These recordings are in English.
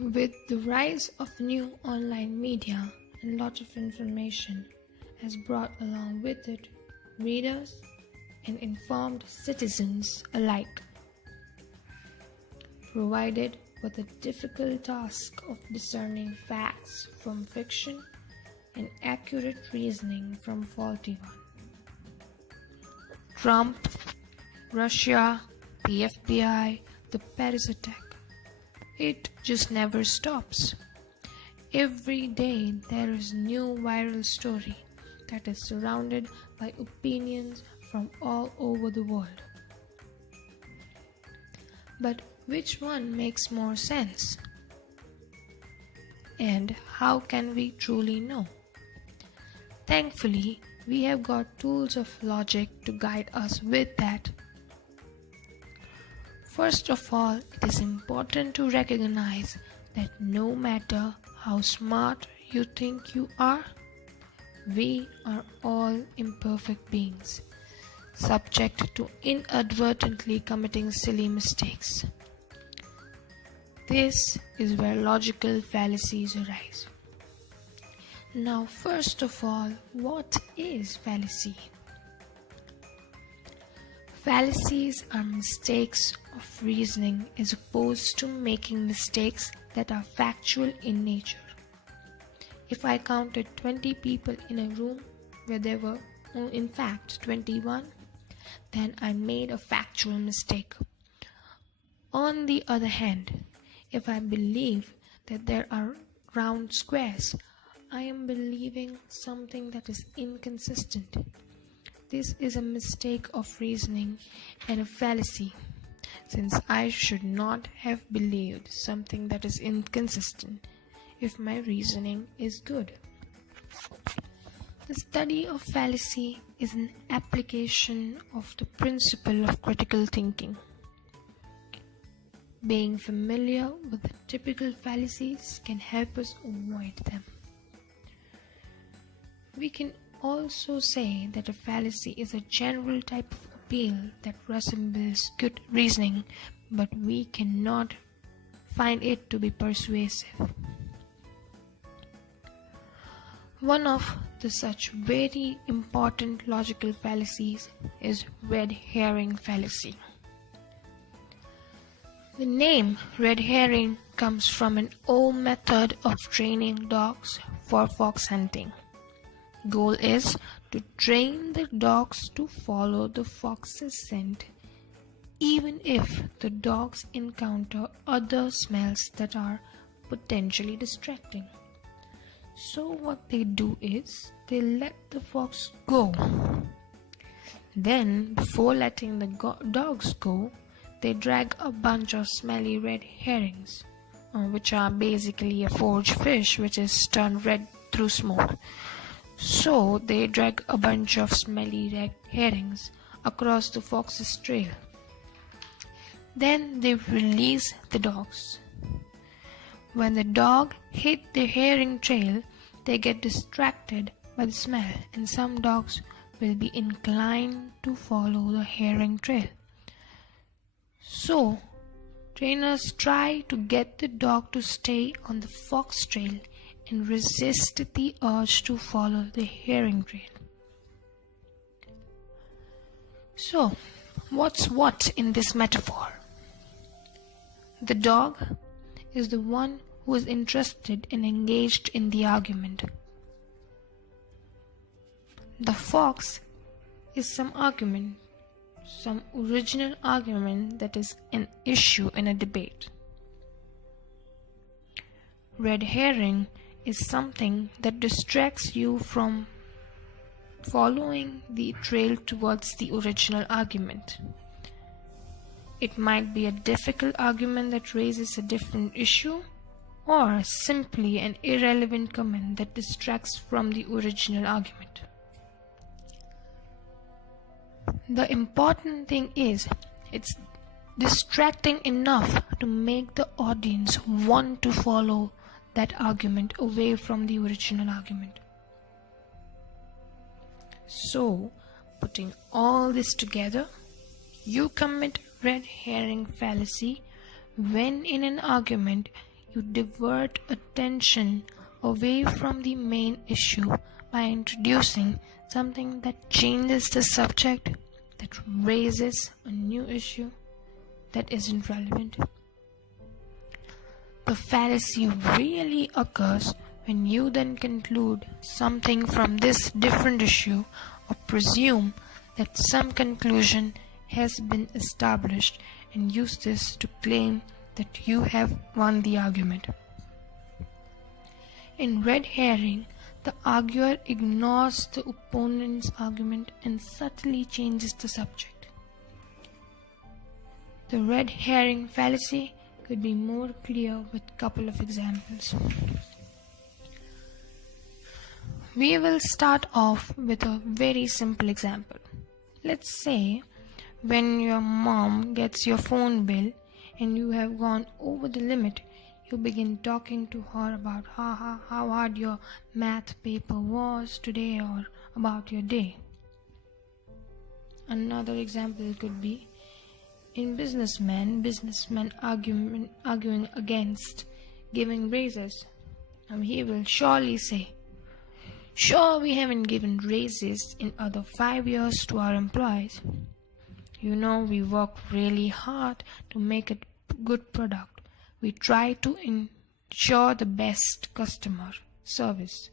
With the rise of new online media and lot of information has brought along with it readers and informed citizens alike, provided with the difficult task of discerning facts from fiction and accurate reasoning from faulty one. Trump, Russia, the FBI, the Paris attack. It just never stops. Every day there is a new viral story that is surrounded by opinions from all over the world. But which one makes more sense? And how can we truly know? Thankfully, we have got tools of logic to guide us with that. First of all, it is important to recognize that no matter how smart you think you are, we are all imperfect beings, subject to inadvertently committing silly mistakes. This is where logical fallacies arise. Now, first of all, what is fallacy? Fallacies are mistakes of reasoning as opposed to making mistakes that are factual in nature. If I counted 20 people in a room where there were in fact 21, then I made a factual mistake. On the other hand, if I believe that there are round squares, I am believing something that is inconsistent. This is a mistake of reasoning and a fallacy, since I should not have believed something that is inconsistent if my reasoning is good. The study of fallacy is an application of the principle of critical thinking. Being familiar with the typical fallacies can help us avoid them. We can also say that a fallacy is a general type of appeal that resembles good reasoning, but we cannot find it to be persuasive. One of the such very important logical fallacies is red herring fallacy. The name red herring comes from an old method of training dogs for fox hunting. Goal is to train the dogs to follow the fox's scent, even if the dogs encounter other smells that are potentially distracting. So what they do is they let the fox go. Then, before letting the dogs go, they drag a bunch of smelly red herrings, which are basically a forage fish which is turned red through smoke. So they drag a bunch of smelly red herrings across the fox's trail. Then they release the dogs. When the dog hit the herring trail, they get distracted by the smell, and some dogs will be inclined to follow the herring trail. So, trainers try to get the dog to stay on the fox trail and resist the urge to follow the herring trail. So, what's what in this metaphor? The dog is the one who is interested and engaged in the argument. The fox is some argument, some original argument that is an issue in a debate. Red herring is something that distracts you from following the trail towards the original argument. It might be a difficult argument that raises a different issue, or simply an irrelevant comment that distracts from the original argument. The important thing is it's distracting enough to make the audience want to follow that argument away from the original argument. So, putting all this together, you commit red herring fallacy when in an argument you divert attention away from the main issue by introducing something that changes the subject, that raises a new issue that isn't relevant. The fallacy really occurs when you then conclude something from this different issue or presume that some conclusion has been established and use this to claim that you have won the argument. In red herring, the arguer ignores the opponent's argument and subtly changes the subject. The red herring fallacy could be more clear with a couple of examples. We will start off with a very simple example. Let's say when your mom gets your phone bill and you have gone over the limit, you begin talking to her about how hard your math paper was today or about your day. Another example could be in businessmen arguing against giving raises. He will surely say, "Sure, we haven't given raises in other 5 years to our employees. You know, we work really hard to make a good product. We try to ensure the best customer service."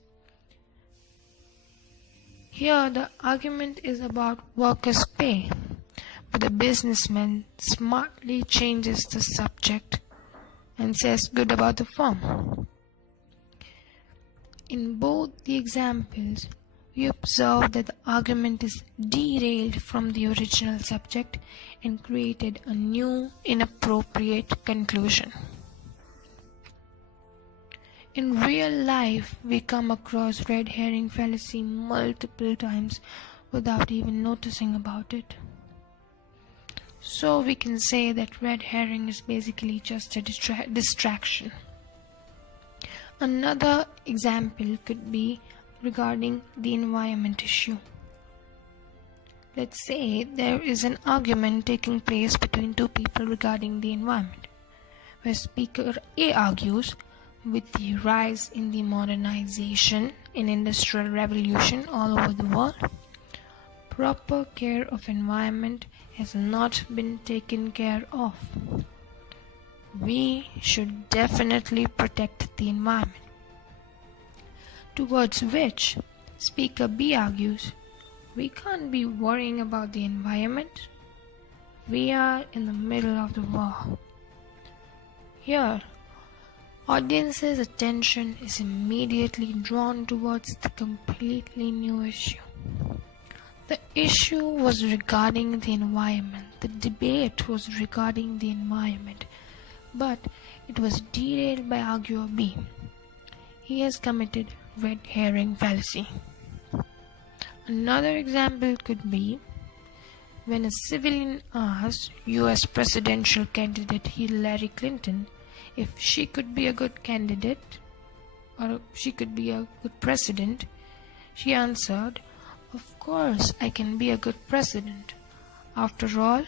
Here the argument is about workers' pay, but the businessman smartly changes the subject and says good about the firm. In both the examples, we observe that the argument is derailed from the original subject and created a new inappropriate conclusion. In real life, we come across red herring fallacy multiple times without even noticing about it. So we can say that red herring is basically just a distraction. Another example could be regarding the environment issue. Let's say there is an argument taking place between two people regarding the environment, where speaker A argues, with the rise in the modernization and industrial revolution all over the world, proper care of environment has not been taken care of. We should definitely protect the environment. Towards which speaker B argues, we can't be worrying about the environment. We are in the middle of the war. Here, audience's attention is immediately drawn towards the completely new issue. The issue was regarding the environment. The debate was regarding the environment, but it was derailed by arguer B. He has committed red herring fallacy. Another example could be when a civilian asks US presidential candidate Hillary Clinton if she could be a good candidate or she could be a good president. She answered, "Of course I can be a good president. After all,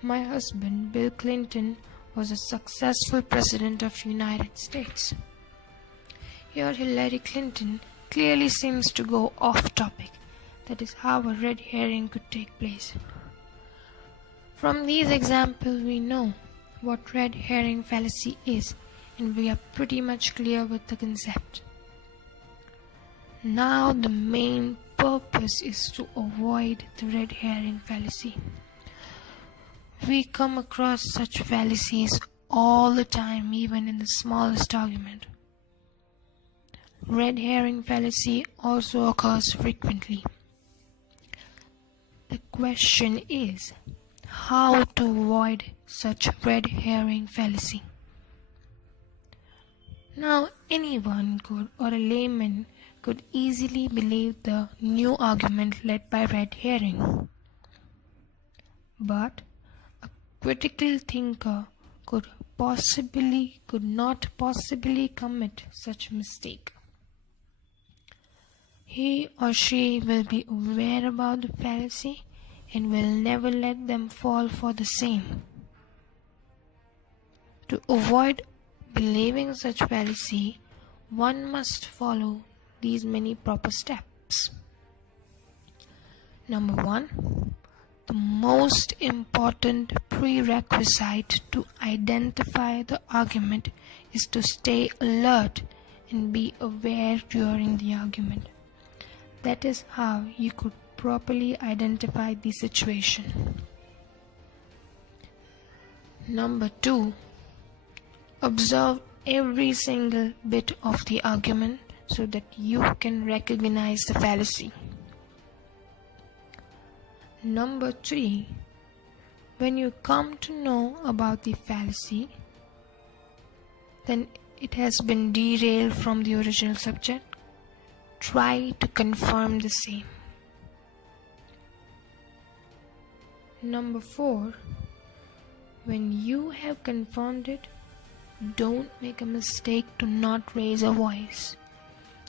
my husband Bill Clinton was a successful president of the United States." Here Hillary Clinton clearly seems to go off topic. That is how a red herring could take place. From these examples we know what red herring fallacy is, and we are pretty much clear with the concept. Now the main purpose is to avoid the red herring fallacy. We come across such fallacies all the time, even in the smallest argument. Red herring fallacy also occurs frequently. The question is how to avoid such red herring fallacy. Now anyone could, or a layman could easily believe the new argument led by red herring. But a critical thinker could not possibly commit such mistake. He or she will be aware about the fallacy and will never let them fall for the same. To avoid believing such fallacy, one must follow these many proper steps. Number 1. The most important prerequisite to identify the argument is to stay alert and be aware during the argument. That is how you could properly identify the situation. Number 2. Observe every single bit of the argument so that you can recognize the fallacy. Number 3. When you come to know about the fallacy, then it has been derailed from the original subject, try to confirm the same. Number 4. When you have confirmed it, don't make a mistake to not raise a voice.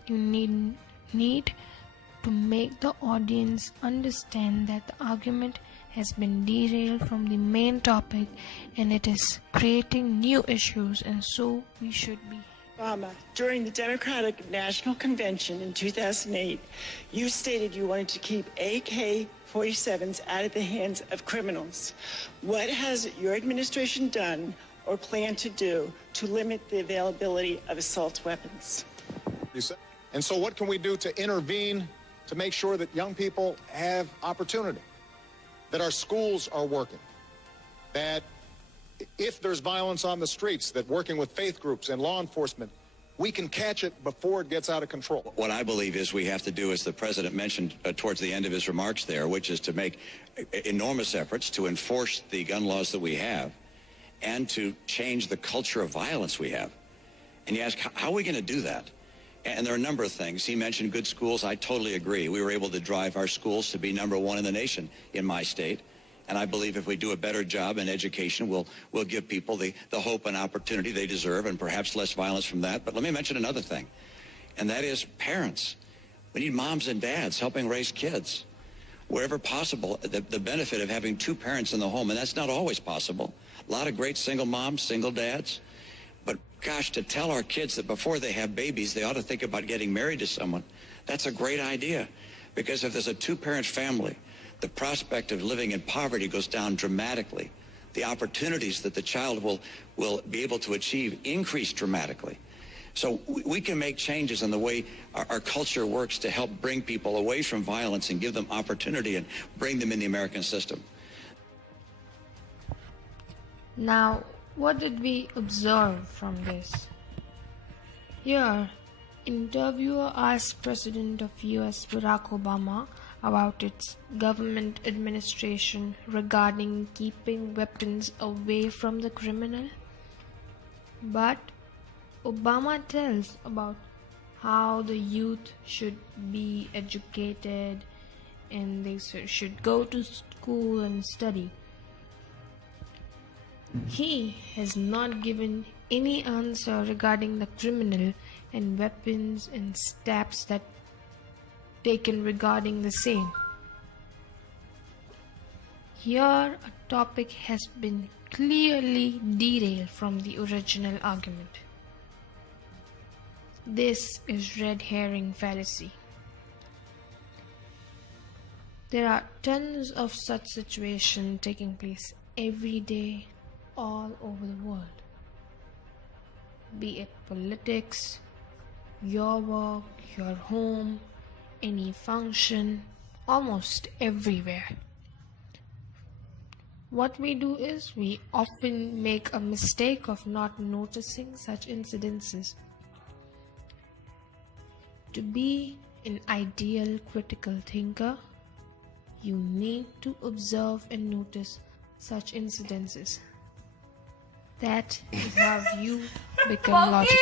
You need to make the audience understand that the argument has been derailed from the main topic and it is creating new issues, and so we should be. Obama, during the Democratic National Convention in 2008, you stated you wanted to keep AK-47s out of the hands of criminals. What has your administration done or plan to do to limit the availability of assault weapons? And so what can we do to intervene to make sure that young people have opportunity, that our schools are working, that if there's violence on the streets, that working with faith groups and law enforcement, we can catch it before it gets out of control? What I believe is we have to do, as the president mentioned towards the end of his remarks there, which is to make enormous efforts to enforce the gun laws that we have and to change the culture of violence we have. And you ask, how are we going to do that? And there are a number of things. He mentioned good schools. I totally agree. We were able to drive our schools to be #1 in the nation in my state. And I believe if we do a better job in education, we'll give people the hope and opportunity they deserve, and perhaps less violence from that. But let me mention another thing, and that is parents. We need moms and dads helping raise kids. Wherever possible, the benefit of having 2 parents in the home, and that's not always possible. A lot of great single moms, single dads. But gosh, to tell our kids that before they have babies, they ought to think about getting married to someone, that's a great idea. Because if there's a 2-parent family, the prospect of living in poverty goes down dramatically. The opportunities that the child will be able to achieve increase dramatically. So we can make changes in the way our culture works to help bring people away from violence and give them opportunity and bring them in the American system. Now, what did we observe from this? Here, interviewer asked President of US Barack Obama about its government administration regarding keeping weapons away from the criminal. But Obama tells about how the youth should be educated and they should go to school and study. He has not given any answer regarding the criminal and weapons and steps that taken regarding the same. Here a topic has been clearly derailed from the original argument. This is red herring fallacy. There are tons of such situations taking place every day all over the world. Be it politics, your work, your home, any function, almost everywhere. What we do is we often make a mistake of not noticing such incidences. To be an ideal critical thinker, you need to observe and notice such incidences. That is how you become logical.